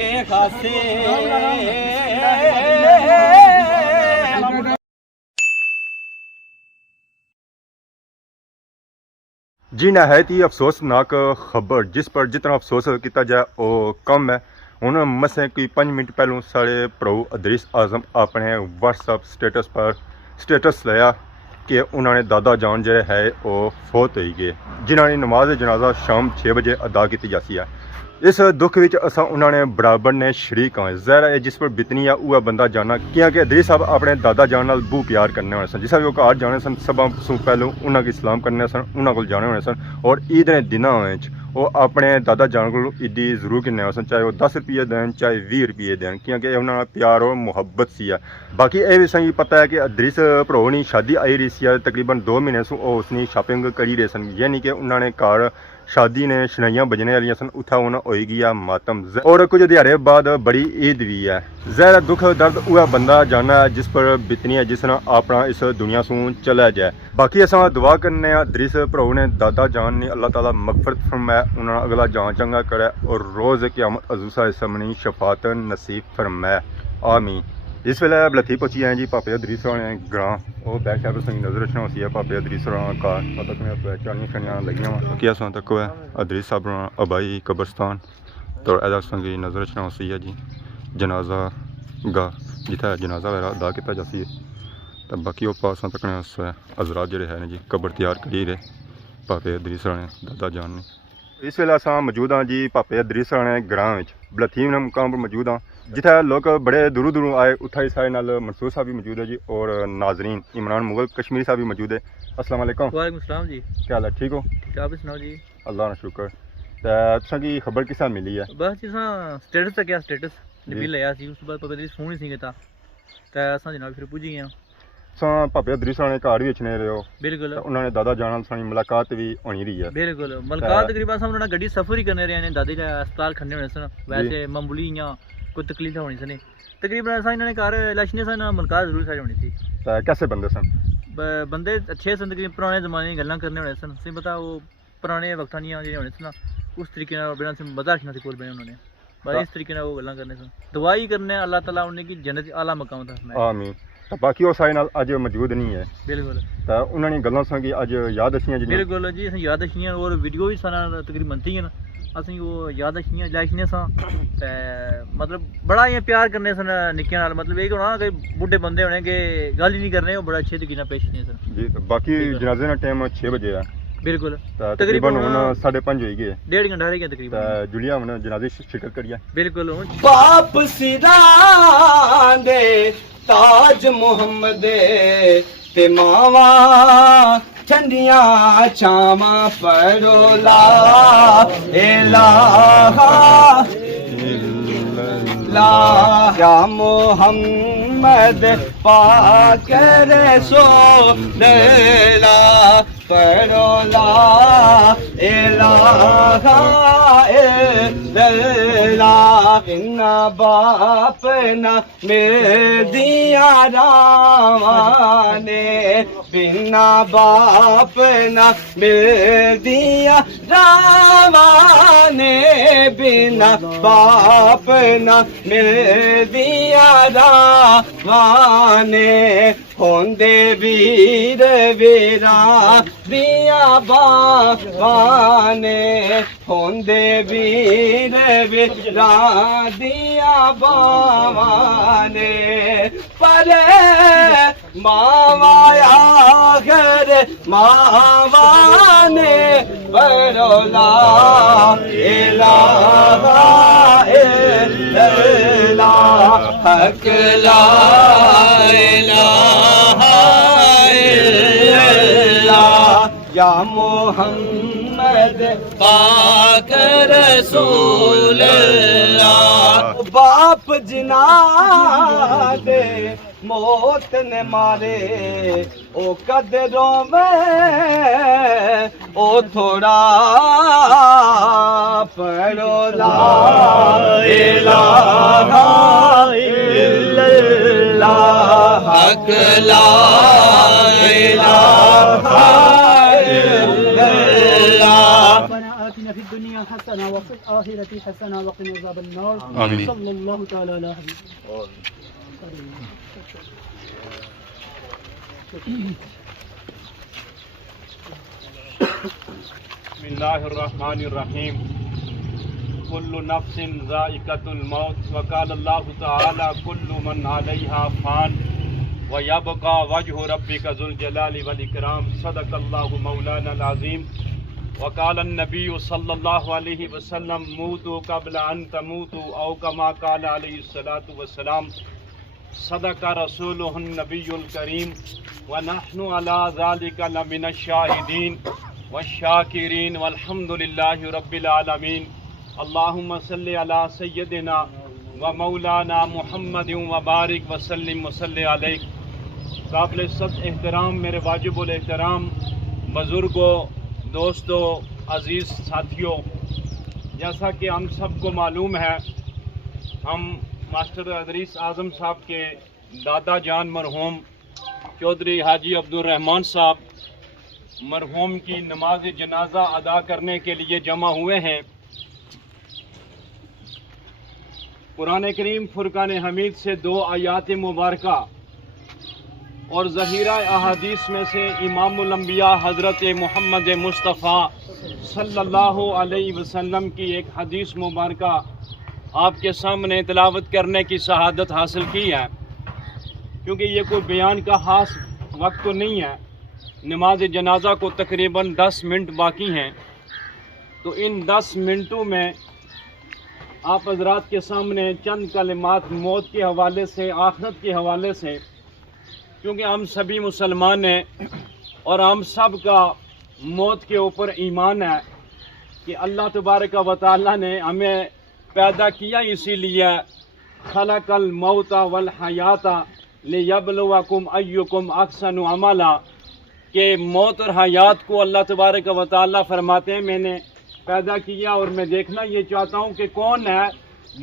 کے خاصے جی نہایت ہی افسوسناک خبر جس پر جتنا افسوس کیا جائے وہ کم ہے. ہوں مسیں کوئی 5 منٹ پہلوں سارے پرو ادریس اعظم اپنے واٹس ایپ سٹیٹس پر سٹیٹس لیا کہ انہوں نے دادا جان جڑے ہے وہ فوت ہوئی گئے جنہوں نے نماز جنازہ شام 6 بجے ادا کی جاتی ہے. اس دکھ وچ اساں انہوں نے برابر نے شریک ہاں. ظاہر ہے جس پر بتنی ہے وہ بندہ جانا کیونکہ ادریس صاحب اپنے دادا جان نال بو پیار کرنے ہونے سن. جس بھی وہ گھر جانے سن سب سو پہلوں انہوں کی سلام کرنے سن انہوں کو جانے ہونے سن اور عید نے دنوں وہ اپنے دادا جان کو عیدی ضرور کرنے ہونے سن چاہے وہ 10 روپیے دین چاہے 20 روپیے دین کیونکہ انہوں نے پیار اور محبت سی ہے. باقی یہ بھی صحیح پتہ ہے کہ ادریس پرو نے شادی آئی رہی سی تقریباً 2 مہینے سے وہ اس نے شاپنگ کری رہے سن یعنی کہ انہوں نے گھر شادی نے شنائیاں بجنے والی سن اتھا انہیں ہوئی گیا ماتم اور کچھ دیہڑے بعد بڑی عید بھی ہے. ظاہر دکھ درد وہ بندہ جانا ہے جس پر بتنی ہے جس نے اپنا اس دنیا سے چلا جائے. باقی اصل دعا کرنے ادریس پرو نے دادا جان نے اللہ تعالیٰ مغفرت فرمائے انہوں نے اگلا جان چنگا کرے اور روز قیامت حضور صلی اللہ علیہ وسلم نے شفاعت نصیب فرمائے آمین. اس ویلے بلتھی پہنچی ہیں جی پاپے ادریس نے گراں وہ بیک سائڈ سے نظر رکھنا ہوتی ہے پاپے ادریس کا چانیاں شانیاں لگیاں کیا سو تک ہے ادریس صاحب آبائی قبرستان تو ایسا سنگی نظر رکھنا ہوتی ہے جی جنازہ گاہ جتنا جنازہ وغیرہ ادا کیا جاتی ہے. تو باقی وہ پاس تک حضرات جڑے ہیں جی قبر تیار کری رہے پاپے ادریس نے دادا جان نے. اس ویلے اصل موجود ہاں جی پاپے ادریس نے گراں بلتھی مقام پر موجود ہاں جتنے لوگ بڑے دوروں دوروں آئے اتھا ہی سارے نال منصور صاحب بھی موجود ہے جی اور ناظرین عمران مغل کشمیری صاحب بھی موجود ہے. السلام علیکم. وعلیکم السلام جی. کیا حال ہے ٹھیک ہو؟ ٹھیک آپ سناؤ جی. اللہ کا شکر. تساں کی خبر کس طرح ملی ہے؟ بس جیسا سٹیٹس تک کیا سٹیٹس نبیل لیا سی اس بعد پتہ نہیں فون ہی سی کیتا تے اساں جناب پھر پہنچ گئے ہاں. ساں پاپے ادریس نے گھر بھی اچنے رہے ہو بالکل انہوں نے دادا جان سے ملاقات بھی ہونی رہی ہے. بالکل ملاقات تقریباً سب نے گڈی سفر ہی کرنے رہے ہیں دادے جا ہسپتال کھڑنے ہونے سن ویسے معمولی یا کوئی تکلیف ہونی سن تقریباً ایسا انہوں نے گھر الیکشن سے ملاقات ضرور ساری ہونی تھی. کیسے بندے سن؟ بندے اچھے سن تقریباً پرانے زمانے کی گلاں کرنے ہونے سن سی پتا وہ پرانے وقتاں دیا جڑے ہونے سن اس طریقے بنا سے مزہ رکھنا سی کول بنے انہوں نے بس اس طریقے وہ گلاں کرنے سن دعائی کرنے اللہ تعالیٰ انہیں کی جنت اعلیٰ مقام تک. آمین. باقی وہ سارے اج موجود نہیں ہے. بالکل. تو انہوں نے گلاں سن اج یاد اچھیاں جی. بالکل جی اصل یاد اچھیاں اور ویڈیو بھی سارا تقریباً تھی اصل وہ یاد اچھیاں لائشنے سا مطلب بڑا یہ پیار کرنے سن نکیاں نال مطلب یہ ہونا کہ بڈھے بندے ہونے کہ گل ہی نہیں کرنے وہ بڑا اچھے طریقے پیش نہیں سن جی. باقی جنازے کا ٹائم 6 بجے ہے. بالکل تقریباً 5:30 ہوئی گئے 1.5 گھنٹہ رہ گیا تقریباً جڑیاں ہوں جنازے شرکت کری ہے. بالکل. باپ سیدان دے تاج محمد تے ماواں ٹھنڈیاں چھاواں پڑھو لا الہ لا یا محمد پاک رسول اللہ پڑھو لا الہ الا اللہ. انا باپ نہ میریا راوانے بنا باپ نہ میریا راوانے بنا باپ نہ میریا راوانے ہوندے ویر ویرا دیا باوانے ہوندے ویر ویرا دیا باوانے پرے ماوایا گھر ماوانے پڑھو لا الہ الا اللہ حق لا الہ الا اللہ یا محمد پاک رسول اللہ. باپ جنا دے موت نے مارے او قدروں میں او تھوڑا پڑھو لا الہ الا اللہ حق لا الہ الا اللہ. الدنيا حسنة وفي الآخرة حسنة وقنا عذاب النار. آمين. صلى الله تعالى على حبيبه. بسم الله الرحمن الرحيم. كل نفس ذائقة الموت وقال الله تعالى كل من عليها فان ويبقى وجه ربك ذو الجلال والإكرام. صدق الله مولانا العظيم. وقال النبي صلى الله عليه وسلم موتوا قبل أن تموتوا أو كما قال عليه الصلاة والسلام. صدق رسوله النبي الكريم ونحن على ذلك لمن الشاهدين والشاكرين والحمد لله رب العالمين. اللهم صل على سيدنا ومولانا محمد وبارک وسلم وصلی علیہ. قابل صد احترام میرے واجب الاحترام بزرگوں، دوستوں، عزیز ساتھیوں، جیسا کہ ہم سب کو معلوم ہے، ہم ماسٹر ادریس اعظم صاحب کے دادا جان مرحوم چودھری حاجی عبدالرحمان صاحب مرحوم کی نماز جنازہ ادا کرنے کے لیے جمع ہوئے ہیں. قرآن کریم فرقان حمید سے 2 آیات مبارکہ اور ذخیرہ احادیث میں سے امام الانبیاء حضرت محمد مصطفیٰ صلی اللہ علیہ وسلم کی ایک حدیث مبارکہ آپ کے سامنے تلاوت کرنے کی سعادت حاصل کی ہے. کیونکہ یہ کوئی بیان کا خاص وقت تو نہیں ہے، نماز جنازہ کو تقریباً 10 منٹ باقی ہیں، تو ان 10 منٹوں میں آپ حضرات کے سامنے چند کلمات موت کے حوالے سے، آخرت کے حوالے سے، کیونکہ ہم سبھی مسلمان ہیں اور ہم سب کا موت کے اوپر ایمان ہے کہ اللہ تبارک و تعالیٰ نے ہمیں پیدا کیا اسی لیے خلق الموت والحیات لیبلوکم ایکم احسن عملا، کہ موت اور حیات کو اللہ تبارک و تعالیٰ فرماتے ہیں میں نے پیدا کیا اور میں دیکھنا یہ چاہتا ہوں کہ کون ہے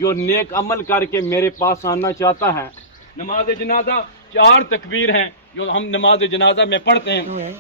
جو نیک عمل کر کے میرے پاس آنا چاہتا ہے. نماز جنازہ 4 تکبیر ہیں جو ہم نماز جنازہ میں پڑھتے ہیں.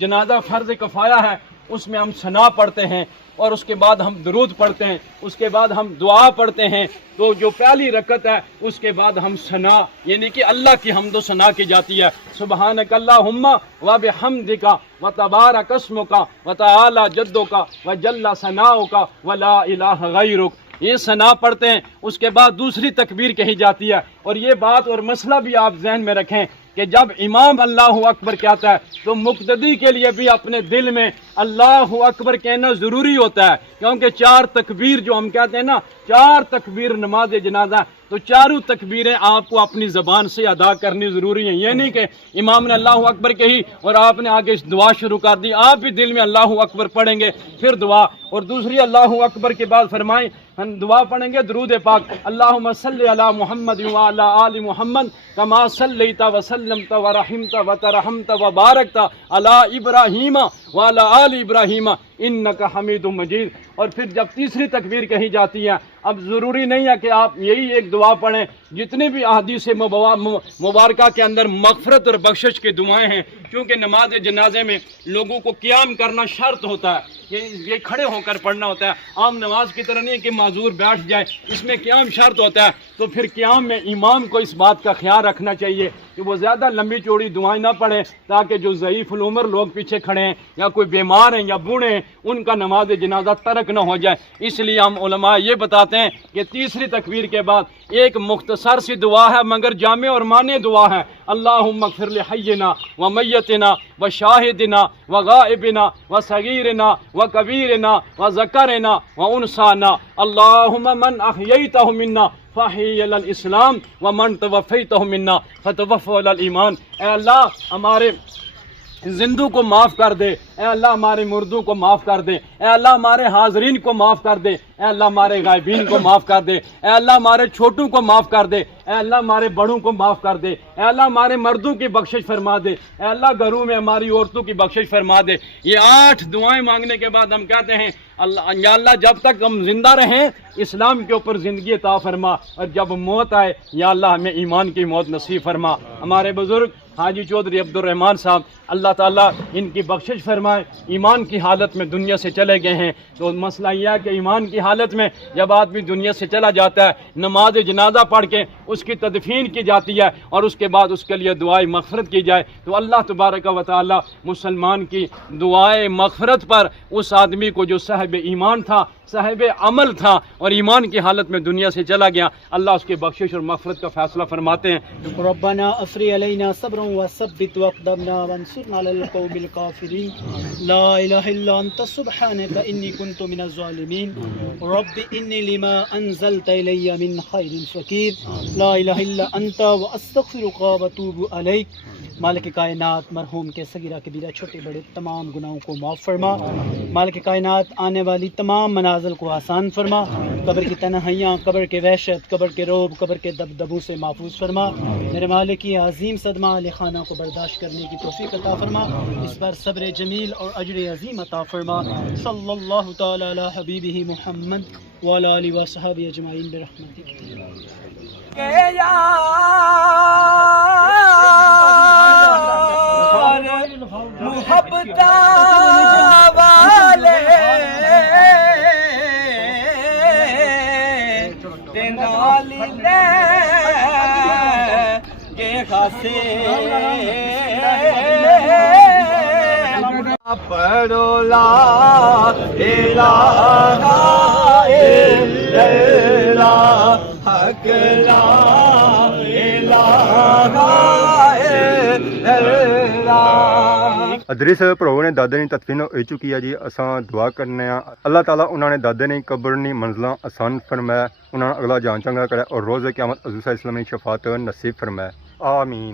جنازہ فرض کفایہ ہے، اس میں ہم ثنا پڑھتے ہیں اور اس کے بعد ہم درود پڑھتے ہیں، اس کے بعد ہم دعا پڑھتے ہیں. تو جو پہلی رکعت ہے اس کے بعد ہم ثنا یعنی کہ اللہ کی حمد و ثنا کی جاتی ہے. سبحانک اللہم و بحمدک و تبارک اسمک و تعالی جدک و جل ثناؤک و لا الہ غیرک. یہ ثنا پڑھتے ہیں، اس کے بعد دوسری تکبیر کہی جاتی ہے. اور یہ بات اور مسئلہ بھی آپ ذہن میں رکھیں کہ جب امام اللہ اکبر کہتا ہے تو مقتدی کے لیے بھی اپنے دل میں اللہ اکبر کہنا ضروری ہوتا ہے، کیونکہ 4 تکبیر جو ہم کہتے ہیں نا، 4 تکبیر نماز جنازہ، تو چاروں تکبیریں آپ کو اپنی زبان سے ادا کرنی ضروری ہیں. یہ نہیں کہ امام نے اللہ اکبر کہی اور آپ نے آگے دعا شروع کر دی، آپ بھی دل میں اللہ اکبر پڑھیں گے پھر دعا، اور دوسری اللہ اکبر کے بعد فرمائیں ہم دعا پڑھیں گے درود پاک اللہم صلی علی محمد وعلی آل محمد کما صلیت وسلمت ورحمت وترحمت وبارکت علی ابراہیم وعلی آل ابراہیم انک حمید مجید. اور پھر جب تیسری تکبیر کہی جاتی ہے، اب ضروری نہیں ہے کہ آپ یہی ایک دعا پڑھیں، جتنے بھی احادیث مبارکہ کے اندر مغفرت اور بخشش کے دعائیں ہیں، کیونکہ نماز جنازے میں لوگوں کو قیام کرنا شرط ہوتا ہے، یہ کھڑے ہو کر پڑھنا ہوتا ہے. عام نماز کی طرح نہیں کہ معذور بیٹھ جائے، اس میں قیام شرط ہوتا ہے. تو پھر قیام میں امام کو اس بات کا خیال رکھنا چاہیے کہ وہ زیادہ لمبی چوڑی دعائیں نہ پڑھیں، تاکہ جو ضعیف العمر لوگ پیچھے کھڑے ہیں یا کوئی بیمار ہیں یا بوڑھے ہیں ان کا نماز جنازہ ترک نہ ہو جائے. اس لیے ہم علماء یہ بتاتے ہیں کہ تیسری تکبیر کے بعد ایک مختصر سی دعا ہے مگر جامع اور معنی دعا ہے. اللہم اغفر لحینا و میتنا و شاہدنا و غائبنا و صغیرنا و کبیرنا و ذکرنا و انسانا. اللہم من احییتہ منا فحی علی الاسلام ومن توفیتہ منا فتوفہ علی الایمان. اے اللہ ہمارے زندوں کو معاف کر دے، اے اللہ ہمارے مردوں کو معاف کر دے، اے اللہ ہمارے حاضرین کو معاف کر دے، اے اللہ ہمارے غائبین کو معاف کر دے، اے اللہ ہمارے چھوٹوں کو معاف کر دے، اے اللہ ہمارے بڑوں کو معاف کر دے، اے اللہ ہمارے مردوں کی بخشش فرما دے، اے اللہ گھروں میں ہماری عورتوں کی بخشش فرما دے. یہ 8 دعائیں مانگنے کے بعد ہم کہتے ہیں یا اللہ جب تک ہم زندہ رہیں اسلام کے اوپر زندگی عطا فرما، اور جب موت آئے یا اللہ ہمیں ایمان کی موت نصیب فرما. ہمارے بزرگ حاجی چودھری عبدالرحمان صاحب، اللہ تعالیٰ ان کی بخشش فرمائے، ایمان کی حالت میں دنیا سے چلے گئے ہیں۔ تو مسئلہ یہ ہے کہ ایمان کی حالت میں جب آدمی دنیا سے چلا جاتا ہے، نماز جنازہ پڑھ کے اس کی تدفین کی جاتی ہے اور اس کے بعد اس کے لیے دعائے مغفرت کی جائے، تو اللہ تبارک و تعالیٰ مسلمان کی دعائے مغفرت پر اس آدمی کو جو صاحب ایمان تھا، صاحب عمل تھا اور ایمان کی حالت میں دنیا سے چلا گیا، اللہ اس کی بخشش اور مغفرت کا فیصلہ فرماتے ہیں۔ ربنا افرغ علينا صبرا وثبت واقدمنا وانصرنا على القوم الكافرين لا اله الا انت سبحانك اني كنت من الظالمين رب اني لما انزلت الي من خير فقير لا اله الا انت واستغفرك واتوب اليك۔ مالک کائنات، مرحوم کے صغیرہ کبیرہ چھوٹے بڑے تمام گناہوں کو معاف فرما۔ مالک کائنات، آنے والی تمام منازل کو آسان فرما۔ قبر کی تنہائیاں، قبر کے وحشت، قبر کے روب، قبر کے دبدبوں سے محفوظ فرما۔ میرے مالک کی عظیم صدمہ علی خانہ کو برداشت کرنے کی توفیق عطا فرما، اس پر صبر جمیل اور اجر عظیم عطا فرما۔ صلی اللہ تعالی علی حبیبہ محمد وعلی آلہ وصحبہ اجمعین برحمتک۔ محبت والے تینالی لے کے خاصے پڑھو لا الہ الا اللہ حق لا الہ الا اللہ۔ ادریس بھراؤ نے دادے نے تدفین ہو چکی ہے جی، اساں دعا کرنے ہیں اللہ تعالیٰ انہوں نے دادے نے قبر نے منزلاں آسان فرمایا، انہوں نے اگلا جان چنگا کرے اور روز قیامت حضور صلی اللہ علیہ وسلم کی شفاعت نصیب فرمائے، آمین۔